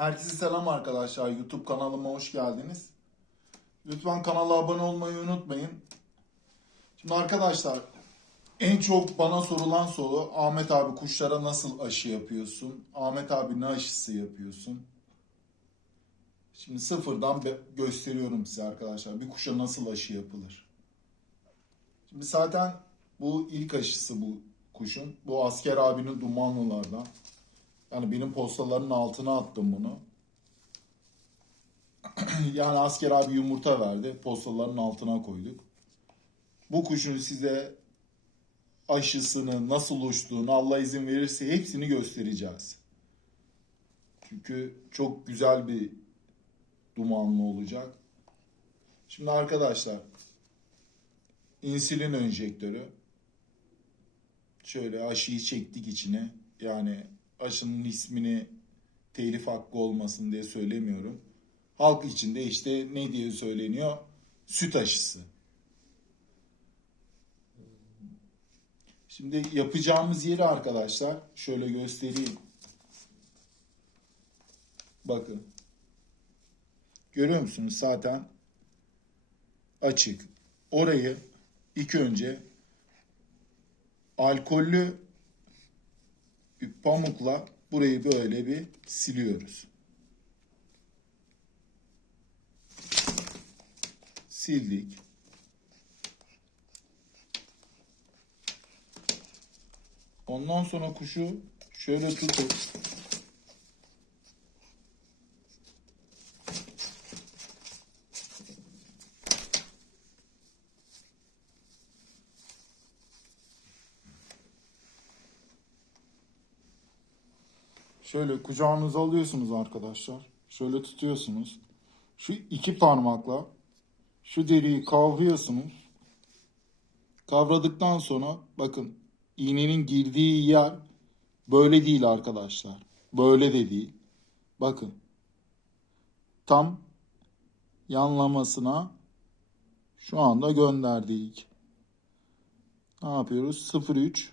Herkese selam arkadaşlar. YouTube kanalıma hoş geldiniz. Lütfen kanala abone olmayı unutmayın. Şimdi arkadaşlar en çok bana sorulan soru Ahmet abi kuşlara nasıl aşı yapıyorsun? Ahmet abi ne aşısı yapıyorsun? Şimdi sıfırdan gösteriyorum size arkadaşlar. Bir kuşa nasıl aşı yapılır? Şimdi zaten bu ilk aşısı bu kuşun. Bu asker abinin dumanlılardan. Yani benim postaların altına attım bunu. yani asker abi yumurta verdi. Postaların altına koyduk. Bu kuşun size aşısını, nasıl uçtuğunu Allah izin verirse hepsini göstereceğiz. Çünkü çok güzel bir dumanlı olacak. Şimdi arkadaşlar insülin enjektörü şöyle aşıyı çektik içine. Yani aşının ismini telif hakkı olmasın diye söylemiyorum. Halk içinde işte ne diye söyleniyor? Süt aşısı. Şimdi yapacağımız yeri arkadaşlar şöyle göstereyim. Bakın. Görüyor musunuz? Zaten açık. Orayı ilk önce alkollü pamukla burayı böyle bir siliyoruz. Sildik. Ondan sonra kuşu şöyle tutup Şöyle kucağınıza alıyorsunuz arkadaşlar. Şöyle tutuyorsunuz. Şu iki parmakla şu deriyi kavruyorsunuz. Kavradıktan sonra bakın iğnenin girdiği yer böyle değil arkadaşlar. Böyle de değil. Bakın. Tam yanlamasına şu anda gönderdik. Ne yapıyoruz? 03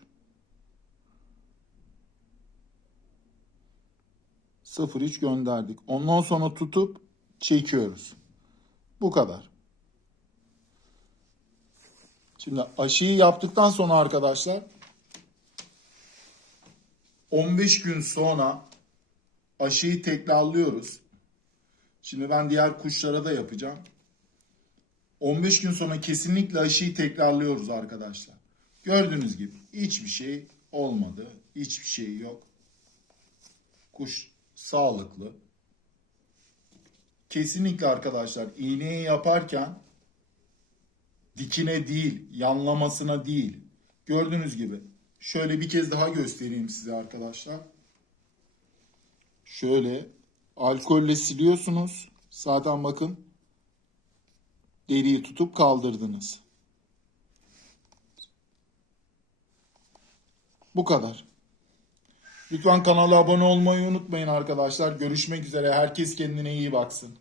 0-3 gönderdik. Ondan sonra tutup çekiyoruz. Bu kadar. Şimdi aşıyı yaptıktan sonra arkadaşlar 15 gün sonra aşıyı tekrarlıyoruz. Şimdi ben diğer kuşlara da yapacağım. 15 gün sonra kesinlikle aşıyı tekrarlıyoruz arkadaşlar. Gördüğünüz gibi hiçbir şey olmadı. Hiçbir şey yok. Kuş sağlıklı. Kesinlikle arkadaşlar iğneyi yaparken dikine değil, yanlamasına değil. Gördüğünüz gibi. Şöyle bir kez daha göstereyim size arkadaşlar. Şöyle alkolle siliyorsunuz. Zaten bakın deriyi tutup kaldırdınız. Bu kadar. Lütfen kanala abone olmayı unutmayın arkadaşlar. Görüşmek üzere. Herkes kendine iyi baksın.